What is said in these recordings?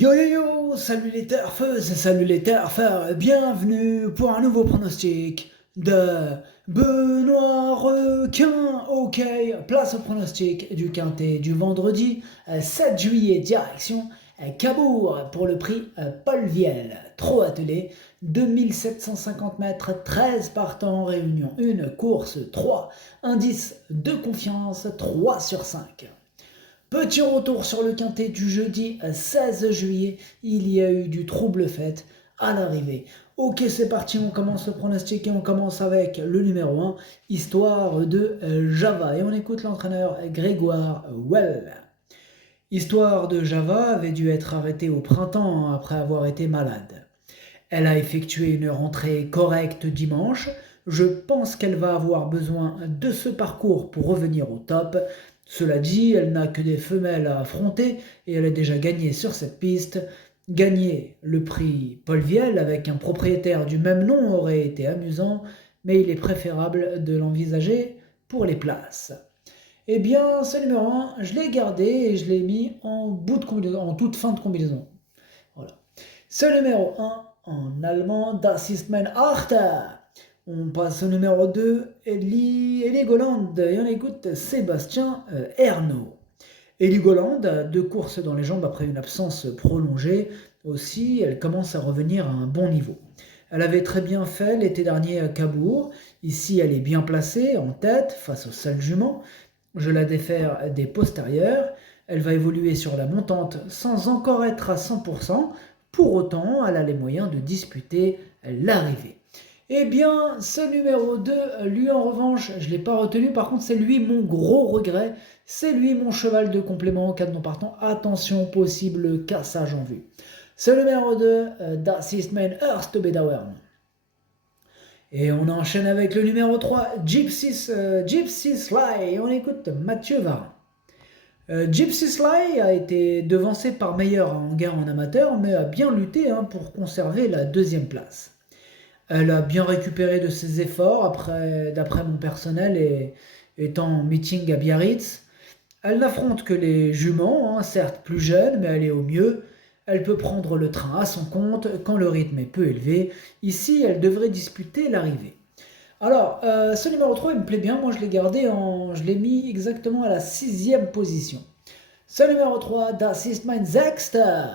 Yo yo yo, salut les turfeuses, salut les turfeurs, bienvenue pour un nouveau pronostic de Benoît Requin. Ok, place au pronostic du Quintet du vendredi 7 juillet, direction Cabourg pour le prix Paul Viel. Trop attelé, 2750 mètres, 13 partants en réunion, une course 3, indice de confiance 3 sur 5. Petit retour sur le quintet du jeudi 16 juillet, il y a eu du trouble fait à l'arrivée. Ok, c'est parti, on commence le pronostic et on commence avec le numéro 1, Histoire de Java. Et on écoute l'entraîneur Grégoire Well. Histoire de Java avait dû être arrêtée au printemps après avoir été malade. Elle a effectué une rentrée correcte dimanche. Je pense qu'elle va avoir besoin de ce parcours pour revenir au top. Cela dit, elle n'a que des femelles à affronter et elle a déjà gagné sur cette piste. Gagner le prix Paul Viel avec un propriétaire du même nom aurait été amusant, mais il est préférable de l'envisager pour les places. Eh bien, ce numéro 1, je l'ai gardé et je l'ai mis en toute fin de combinaison. Voilà. Ce numéro 1, en allemand, Das ist mein Achter. On passe au numéro 2, Heligoland, et on écoute Sébastien Ernaud. Heligoland a 2 courses dans les jambes après une absence prolongée. Aussi, elle commence à revenir à un bon niveau. Elle avait très bien fait l'été dernier à Cabourg. Ici, elle est bien placée, en tête, face au sale jument. Je la défère des postérieurs. Elle va évoluer sur la montante sans encore être à 100%. Pour autant, elle a les moyens de disputer l'arrivée. Eh bien, ce numéro 2, lui en revanche, je ne l'ai pas retenu. Par contre, c'est lui mon gros regret. C'est lui mon cheval de complément en cas de non partant. Attention, possible cassage en vue. Ce numéro 2, Das ist mein erste Bedauern. Et on enchaîne avec le numéro 3, Gypsy Sly. Et on écoute Mathieu Varin. Gypsy Sly a été devancé par Meyer en gain en amateur, mais a bien lutté pour conserver la 2e place. Elle a bien récupéré de ses efforts d'après mon personnel et étant en meeting à Biarritz. Elle n'affronte que les juments, certes plus jeunes, mais elle est au mieux. Elle peut prendre le train à son compte quand le rythme est peu élevé. Ici, elle devrait disputer l'arrivée. Alors, ce numéro 3, il me plaît bien. Moi, je l'ai mis exactement à la 6e position. Ce numéro 3, Das ist mein Sechster.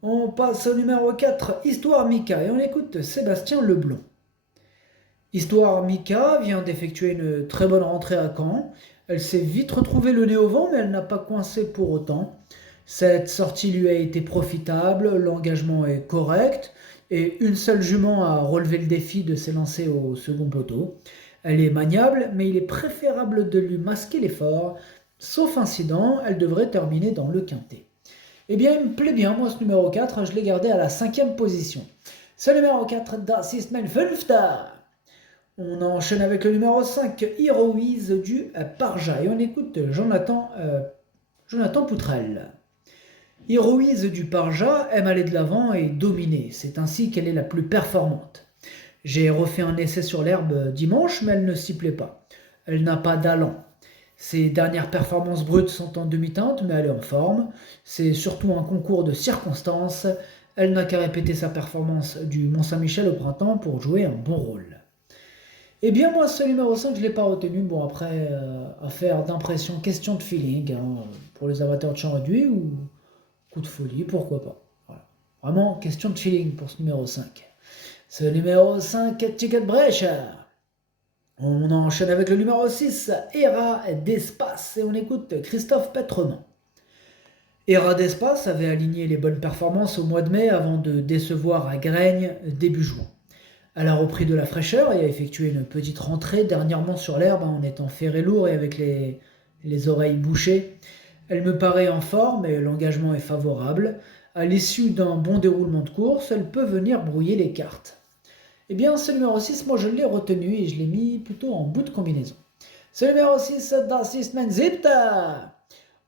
On passe au numéro 4, Histoire Mika, et on écoute Sébastien Leblond. Histoire Mika vient d'effectuer une très bonne rentrée à Caen. Elle s'est vite retrouvée le nez au vent, mais elle n'a pas coincé pour autant. Cette sortie lui a été profitable, l'engagement est correct, et une seule jument a relevé le défi de s'élancer au second poteau. Elle est maniable, mais il est préférable de lui masquer l'effort. Sauf incident, elle devrait terminer dans le quintet. Eh bien, il me plaît bien, moi, ce numéro 4, je l'ai gardé à la 5e position. Ce numéro 4, Das ist mein Fünfter. On enchaîne avec le numéro 5, Heroise du Parja, et on écoute Jonathan Poutrel. Heroise du Parja aime aller de l'avant et dominer, c'est ainsi qu'elle est la plus performante. J'ai refait un essai sur l'herbe dimanche, mais elle ne s'y plaît pas. Elle n'a pas d'allant. Ses dernières performances brutes sont en demi-teinte, mais elle est en forme. C'est surtout un concours de circonstances. Elle n'a qu'à répéter sa performance du Mont-Saint-Michel au printemps pour jouer un bon rôle. Eh bien, moi, ce numéro 5, je ne l'ai pas retenu. Bon, après, affaire d'impression, question de feeling, pour les amateurs de champ réduit ou coup de folie, pourquoi pas. Voilà. Vraiment, question de feeling pour ce numéro 5. Ce numéro 5, Ticket Brecher. On enchaîne avec le numéro 6, Era d'Espace, et on écoute Christophe Petremont. Era d'Espace avait aligné les bonnes performances au mois de mai avant de décevoir à Graignes début juin. Elle a repris de la fraîcheur et a effectué une petite rentrée dernièrement sur l'herbe en étant ferrée lourd et avec les oreilles bouchées. Elle me paraît en forme et l'engagement est favorable. À l'issue d'un bon déroulement de course, elle peut venir brouiller les cartes. Eh bien, ce numéro 6, moi je l'ai retenu et je l'ai mis plutôt en bout de combinaison. Ce numéro 6, Das ist mein Siebter.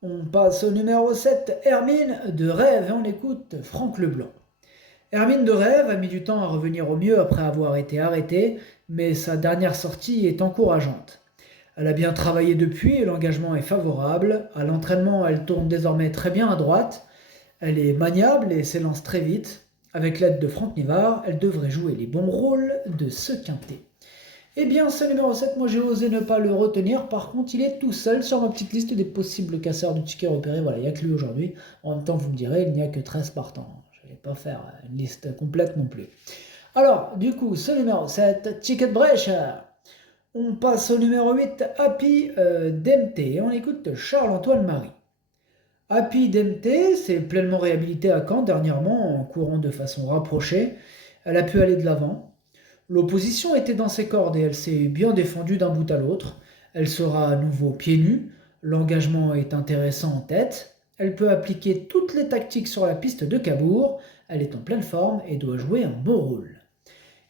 On passe au numéro 7, Hermine de Rêve, et on écoute Franck Leblanc. Hermine de Rêve a mis du temps à revenir au mieux après avoir été arrêtée, mais sa dernière sortie est encourageante. Elle a bien travaillé depuis et l'engagement est favorable. À l'entraînement, elle tourne désormais très bien à droite. Elle est maniable et s'élance très vite. Avec l'aide de Franck Nivard, elle devrait jouer les bons rôles de ce quintet. Eh bien, ce numéro 7, moi j'ai osé ne pas le retenir. Par contre, il est tout seul sur ma petite liste des possibles casseurs du ticket repéré. Voilà, il n'y a que lui aujourd'hui. En même temps, vous me direz, il n'y a que 13 partants. Je ne vais pas faire une liste complète non plus. Alors, du coup, ce numéro 7, Ticket Brecher. On passe au numéro 8, Happy DMT. Et on écoute Charles-Antoine Marie. Happy DMT s'est pleinement réhabilitée à Caen dernièrement en courant de façon rapprochée. Elle a pu aller de l'avant. L'opposition était dans ses cordes et elle s'est bien défendue d'un bout à l'autre. Elle sera à nouveau pieds nus. L'engagement est intéressant en tête. Elle peut appliquer toutes les tactiques sur la piste de Cabourg. Elle est en pleine forme et doit jouer un beau rôle.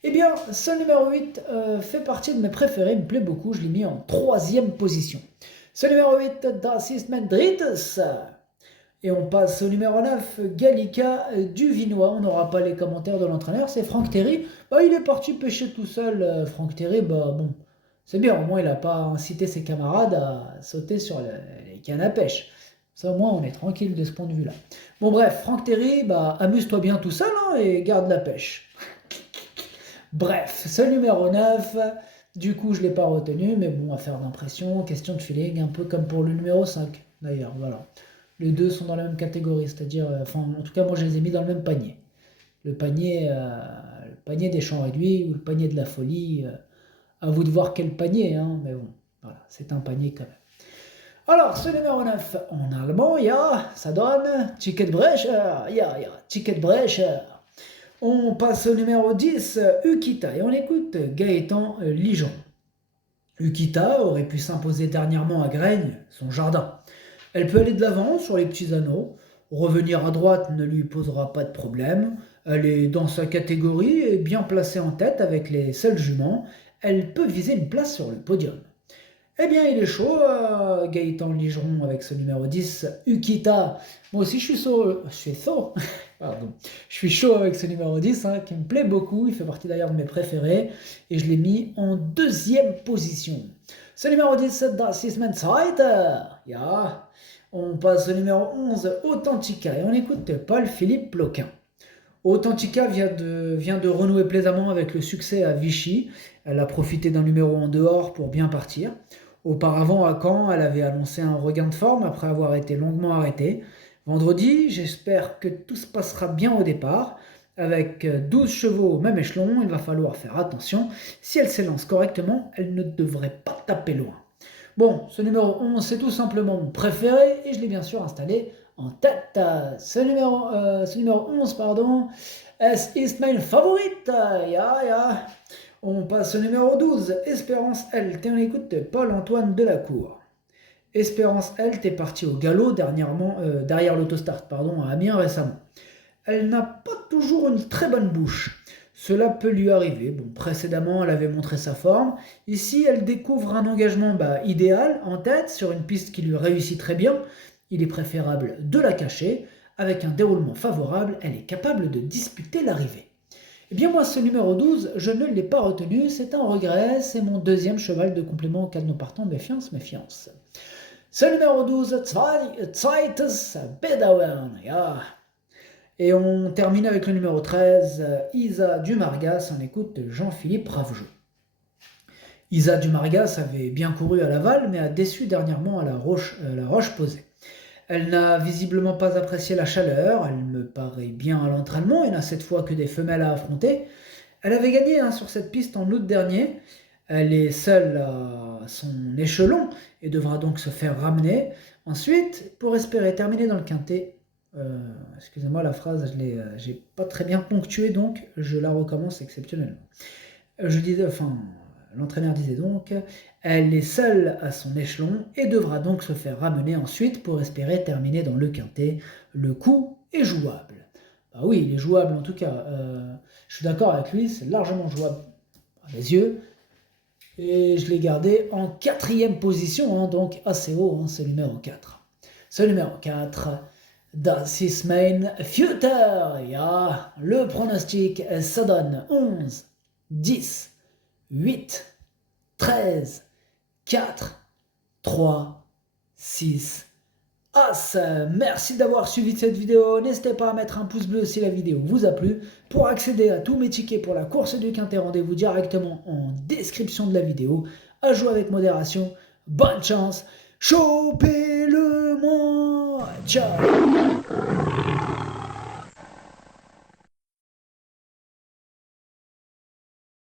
Eh bien, ce numéro 8 fait partie de mes préférés, il me plaît beaucoup, je l'ai mis en 3e position. Ce numéro 8, Das ist mein drittes. Et on passe au numéro 9, Gallica du Vinois. On n'aura pas les commentaires de l'entraîneur, c'est Franck Terry. Bah, il est parti pêcher tout seul, Franck Terry. Bah, bon, c'est bien, au moins il n'a pas incité ses camarades à sauter sur les cannes à pêche. Ça, au moins, on est tranquille de ce point de vue-là. Bon, bref, Franck Terry, bah, amuse-toi bien tout seul hein, et garde la pêche. Bref, ce numéro 9, du coup, je ne l'ai pas retenu, mais bon, affaire d'impression, question de feeling, un peu comme pour le numéro 5, d'ailleurs, voilà. Les deux sont dans la même catégorie, c'est-à-dire, enfin, en tout cas, moi, je les ai mis dans le même panier. Le panier des champs réduits ou le panier de la folie, à vous de voir quel panier, hein, mais bon, voilà, c'est un panier quand même. Alors, ce numéro 9, en allemand, ça donne Ticketbrecher, Ticketbrecher. On passe au numéro 10, Ukita, et on écoute Gaëtan Ligeron. Ukita aurait pu s'imposer dernièrement à Graigne, son jardin. Elle peut aller de l'avant sur les petits anneaux, revenir à droite ne lui posera pas de problème, elle est dans sa catégorie et bien placée en tête avec les seuls juments, elle peut viser une place sur le podium. Eh bien, il est chaud, Gaëtan Ligeron avec ce numéro 10, Ukita. Moi aussi, je suis chaud. Pardon. Je suis chaud avec ce numéro 10, hein, qui me plaît beaucoup. Il fait partie d'ailleurs de mes préférés. Et je l'ai mis en 2e position. Ce numéro 10, Das ist mein Zweiter. Ja. On passe au numéro 11, Authentica. Et on écoute Paul-Philippe Ploquin. Authentica vient de renouer plaisamment avec le succès à Vichy. Elle a profité d'un numéro en dehors pour bien partir. Auparavant, à Caen, elle avait annoncé un regain de forme après avoir été longuement arrêtée. Vendredi, j'espère que tout se passera bien au départ. Avec 12 chevaux au même échelon, il va falloir faire attention. Si elle s'élance correctement, elle ne devrait pas taper loin. Bon, ce numéro 11, c'est tout simplement mon préféré et je l'ai bien sûr installé en tête. Ce numéro 11, pardon, es ist mein Favorit. Ja. On passe au numéro 12, Espérance Health, et on écoute Paul-Antoine Delacour. Espérance Health est partie au galop derrière l'autostart à Amiens récemment. Elle n'a pas toujours une très bonne bouche. Cela peut lui arriver. Bon, précédemment, elle avait montré sa forme. Ici, elle découvre un engagement idéal en tête sur une piste qui lui réussit très bien. Il est préférable de la cacher. Avec un déroulement favorable, elle est capable de disputer l'arrivée. Eh bien moi, ce numéro 12, je ne l'ai pas retenu, c'est un regret, c'est mon 2e cheval de complément au cas de nos partants, méfiance. Ce numéro 12, Zweites Bedauern, ja. Et on termine avec le numéro 13, Isa Dumargas, on écoute Jean-Philippe Ravejot. Isa Dumargas avait bien couru à Laval, mais a déçu dernièrement à la Roche-Posay. Elle n'a visiblement pas apprécié la chaleur, elle me paraît bien à l'entraînement et n'a cette fois que des femelles à affronter. Elle avait gagné sur cette piste en août dernier, elle est seule à son échelon et devra donc se faire ramener. Ensuite, pour espérer terminer dans le quintet, excusez-moi la phrase, j'ai pas très bien ponctué donc je la recommence exceptionnellement. L'entraîneur disait donc, elle est seule à son échelon et devra donc se faire ramener ensuite pour espérer terminer dans le quintet. Le coup est jouable. Bah oui, il est jouable en tout cas. Je suis d'accord avec lui, c'est largement jouable à mes yeux. Et je l'ai gardé en 4e position, donc assez haut, c'est le numéro 4. Ce numéro 4, Das ist mein Future. Ja, le pronostic, ça donne 11, 10, 8, 13, 4, 3, 6, As. Merci d'avoir suivi cette vidéo. N'hésitez pas à mettre un pouce bleu si la vidéo vous a plu. Pour accéder à tous mes tickets pour la course du Quintet, rendez-vous directement en description de la vidéo. À jouer avec modération. Bonne chance. Chopez-le moi. Ciao.